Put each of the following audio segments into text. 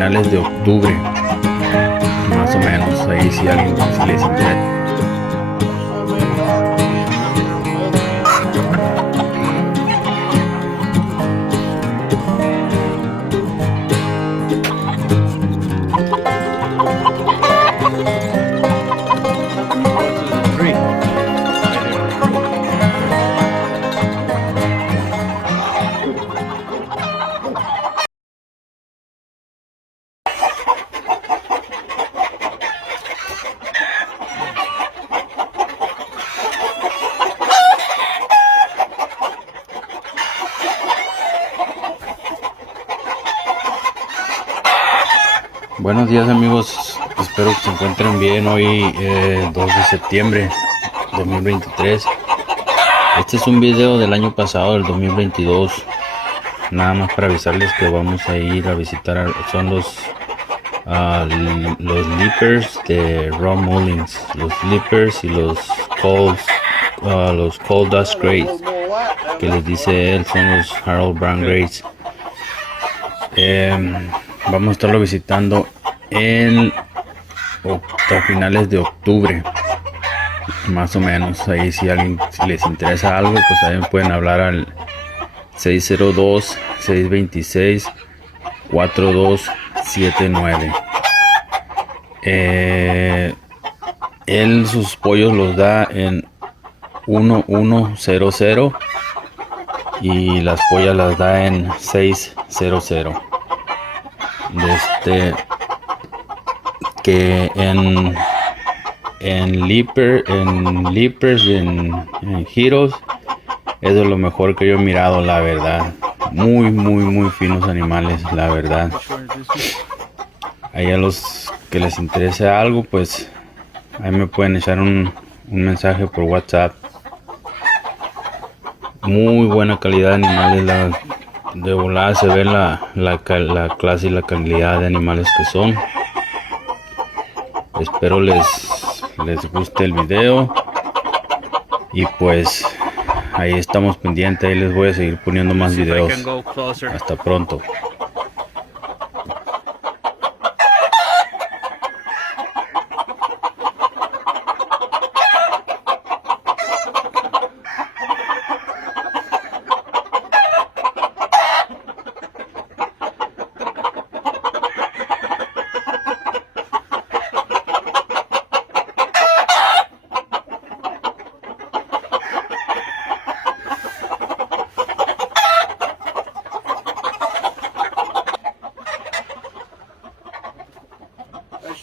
finales de octubre, más o menos. Ahí si alguien si les interesa. Buenos días amigos, espero que se encuentren bien. Hoy 2 de septiembre 2023. Este es un video del año pasado, del 2022. Nada más para avisarles que vamos a ir a visitar, son los leapers de Ron Mullins, los leapers y los cold dust grades, que les dice él son los Harold Brown grades. Vamos a estarlo visitando a finales de octubre, más o menos. Ahí si les interesa algo, pues ahí pueden hablar al 602-626-4279. Él sus pollos los da en 1100 y las pollas las da en 600. Que en leapers y en giros es de lo mejor que yo he mirado, la verdad. Muy finos animales, la verdad. Ahí a los que les interese algo, pues ahí me pueden echar un mensaje por WhatsApp. Muy buena calidad de animales, de volada se ve la clase y la calidad de animales que son. Espero les guste el video y pues ahí estamos pendientes. Ahí les voy a seguir poniendo más videos. Hasta pronto.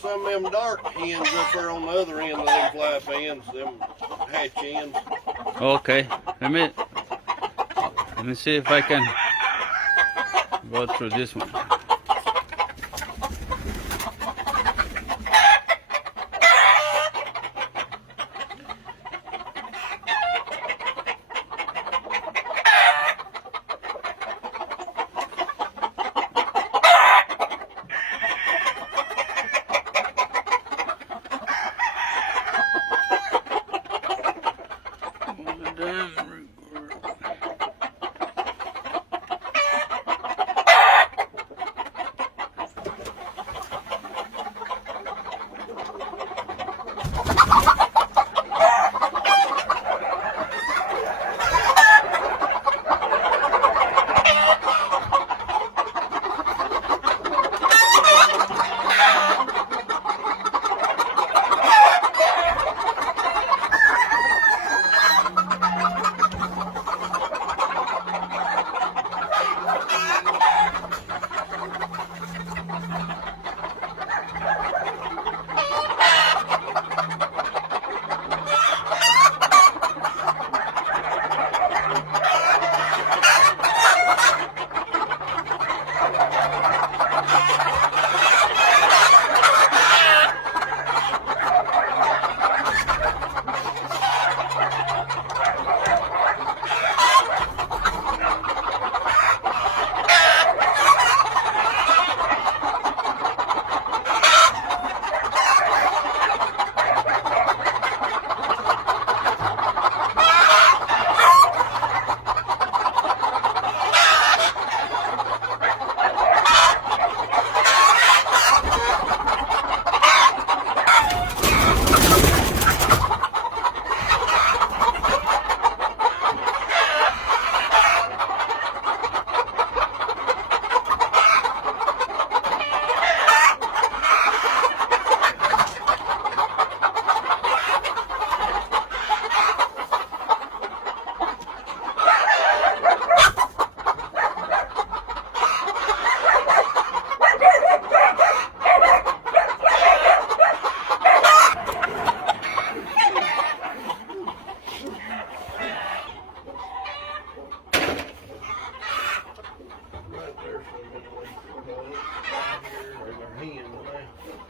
Some of them dark hens up there on the other end of them fly fans, them hatch hens. Okay, let me see if I can go through this one.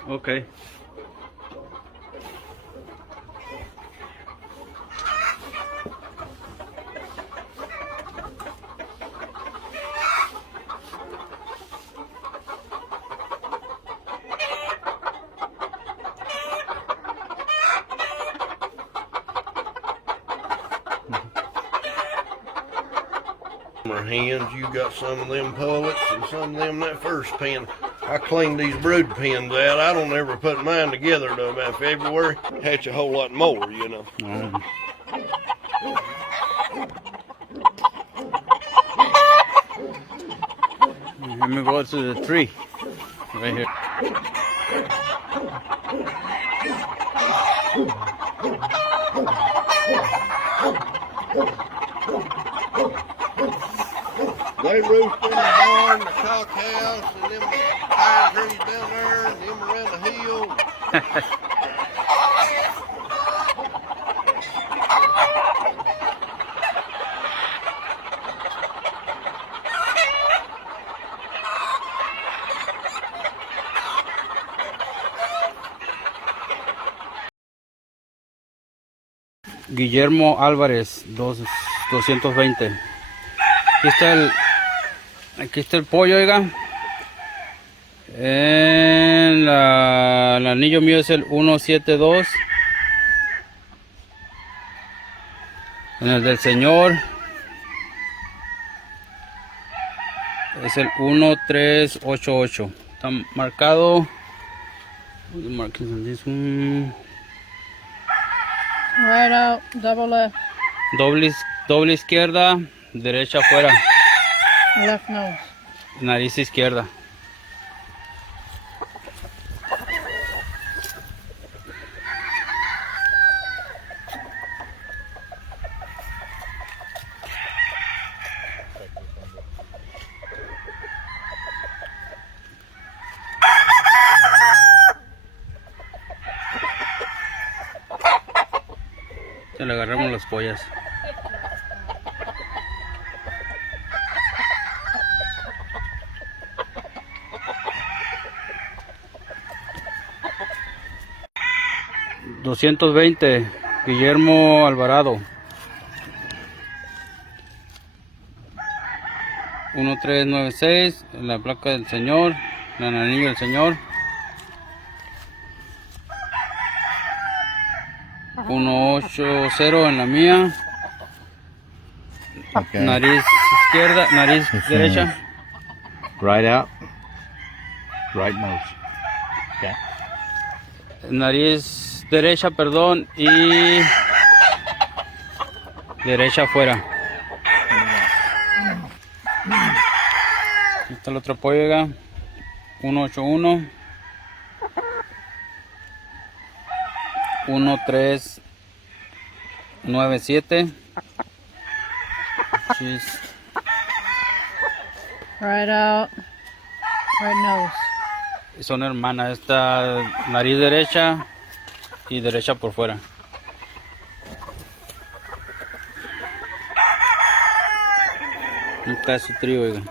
Okay. Hens, you got some of them pullets and some of them that first pen. I cleaned these brood pens out. I don't ever put mine together till about February. Hatch a whole lot more, you know. Let me go to the tree right here. They roost in the barn, the cock house, and them pine trees down there, and them around the hill. Guillermo Álvarez, 220. Aquí está el pollo, oiga. El anillo mío es el 172. En el del señor es el 1388. Está marcado. Right out, double left. Doble izquierda, derecha afuera. Left nose. Nariz izquierda. Ya le agarramos las pollas. $220, Guillermo Alvarado. 1396, la placa del señor, el anillo del señor. 180 en la mía. Okay. Nariz izquierda, nariz derecha. Right out. Right nose. Okay. Nariz derecha, perdón, y derecha afuera. Aquí está el otro pollo, 181. 1397. Jeez. Right out, right nose. Son hermanas, esta nariz derecha y derecha por fuera. Está su trío, oiga.